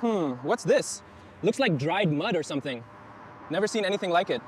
What's this? Looks like dried mud or something. Never seen anything like it.